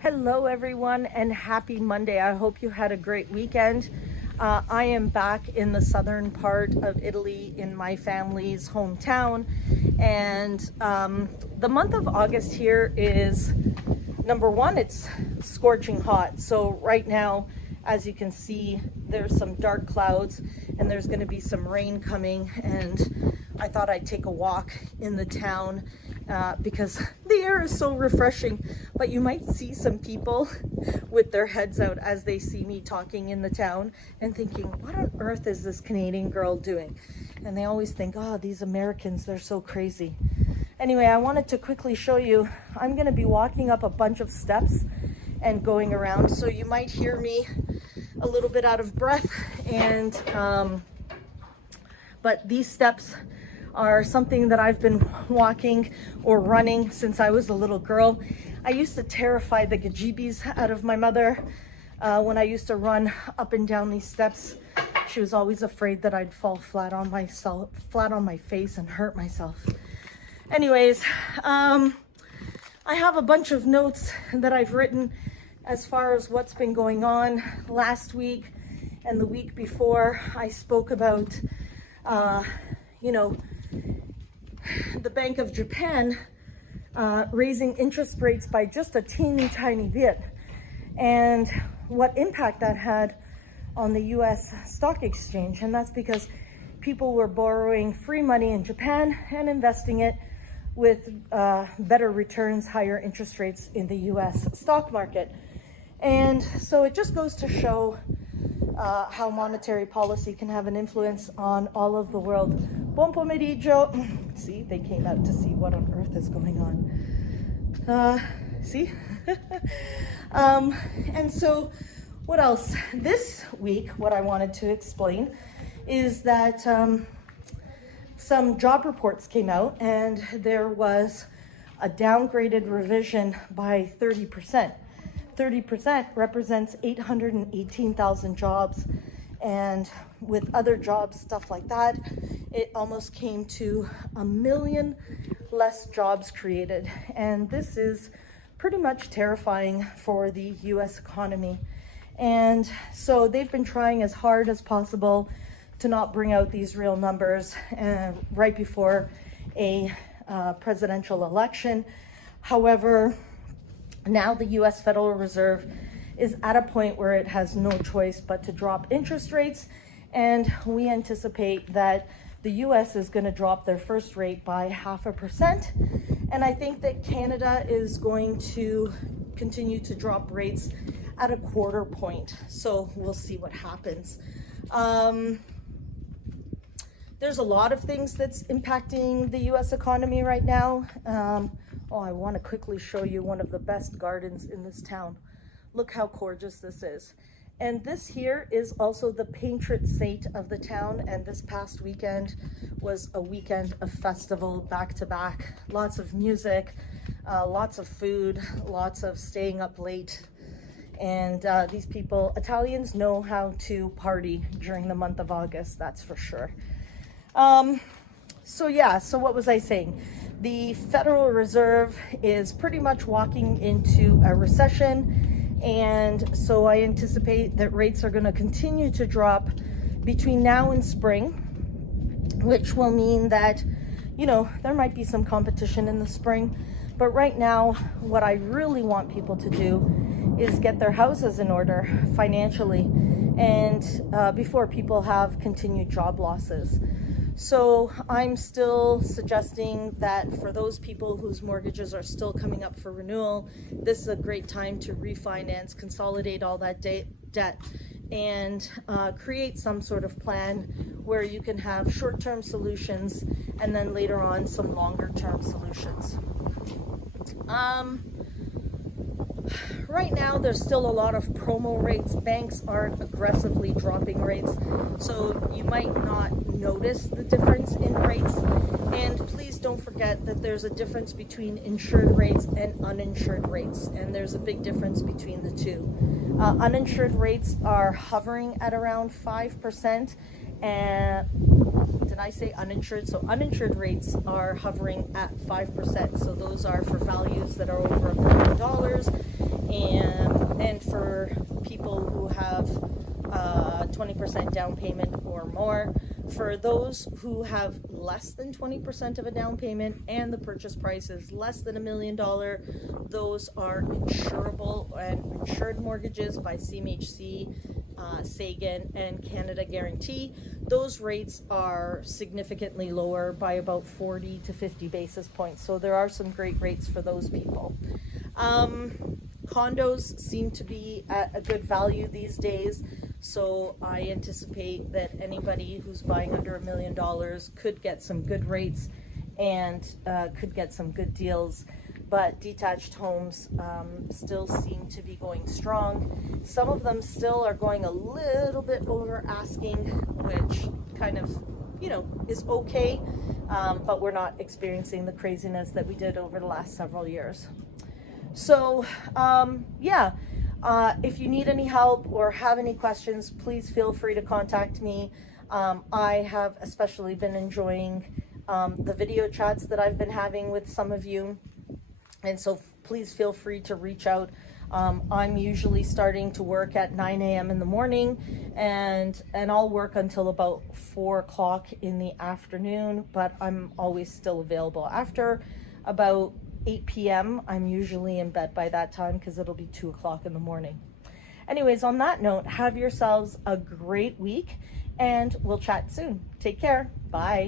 Hello, everyone, and happy Monday. I hope you had a great weekend. I am back in the southern part of Italy in my family's hometown, and the month of August here is number one, it's scorching hot. So, right now, as you can see, there's some dark clouds and there's going to be some rain coming, and I thought I'd take a walk in the town because the air is so refreshing. But you might see some people with their heads out as they see me talking in the town and thinking, what on earth is this Canadian girl doing? And they always think, oh, these Americans, they're so crazy. Anyway, I wanted to quickly show you, I'm going to be walking up a bunch of steps and going around, so you might hear me a little bit out of breath, and but these steps are something that I've been walking or running since I was a little girl. I used to terrify the gajibis out of my mother when I used to run up and down these steps. She was always afraid that I'd fall flat on my face and hurt myself. Anyways, I have a bunch of notes that I've written as far as what's been going on last week and the week before. I spoke about, the Bank of Japan raising interest rates by just a teeny tiny bit, and what impact that had on the US stock exchange. And that's because people were borrowing free money in Japan and investing it with better returns, higher interest rates in the US stock market. And so it just goes to show how monetary policy can have an influence on all of the world. Buon pomeriggio. See, they came out to see what on earth is going on. See? And so what else? This week, what I wanted to explain is that some job reports came out, and there was a downgraded revision by 30%. 30% represents 818,000 jobs, and with other jobs, stuff like that, it almost came to 1 million less jobs created. And this is pretty much terrifying for the US economy. And so they've been trying as hard as possible to not bring out these real numbers right before a presidential election. However, now the US Federal Reserve is at a point where it has no choice but to drop interest rates, and we anticipate that the US is going to drop their first rate by 0.5%, and I think that Canada is going to continue to drop rates at a 1/4 point. So we'll see what happens. There's a lot of things that's impacting the US economy right now. I want to quickly show you one of the best gardens in this town. Look how gorgeous this is. And this here is also the patron saint of the town, and this past weekend was a weekend of festival back to back. Lots of music, lots of food, lots of staying up late. And these people, Italians, know how to party during the month of August, that's for sure. So what was I saying? The Federal Reserve is pretty much walking into a recession, and so I anticipate that rates are going to continue to drop between now and spring, which will mean that, there might be some competition in the spring. But right now, what I really want people to do is get their houses in order financially, and before people have continued job losses. So I'm still suggesting that for those people whose mortgages are still coming up for renewal, this is a great time to refinance, consolidate all that debt, and create some sort of plan where you can have short-term solutions and then later on some longer-term solutions. Right now, there's still a lot of promo rates. Banks aren't aggressively dropping rates, so you might not notice the difference in rates. And please don't forget that there's a difference between insured rates and uninsured rates, and there's a big difference between the two. Uninsured rates are hovering at around 5%, and did I say uninsured? So uninsured rates are hovering at 5%. So those are for values that are over $1 million. down payment or more. For those who have less than 20% of a down payment and the purchase price is less than $1 million, those are insurable and insured mortgages by CMHC, Sagan, and Canada Guarantee. Those rates are significantly lower by about 40 to 50 basis points. So there are some great rates for those people. Condos seem to be at a good value these days. So I anticipate that anybody who's buying under $1 million could get some good rates and could get some good deals. But detached homes still seem to be going strong. Some of them still are going a little bit over asking, which kind of, you know, is okay, but we're not experiencing the craziness that we did over the last several years. So yeah, if you need any help or have any questions, please feel free to contact me. I have especially been enjoying the video chats that I've been having with some of you. And so please feel free to reach out. I'm usually starting to work at 9 a.m. in the morning, and I'll work until about 4 o'clock in the afternoon, but I'm always still available. After about 8 p.m., I'm usually in bed by that time because it'll be 2 o'clock in the morning. Anyways, on that note, have yourselves a great week, and we'll chat soon. Take care. Bye.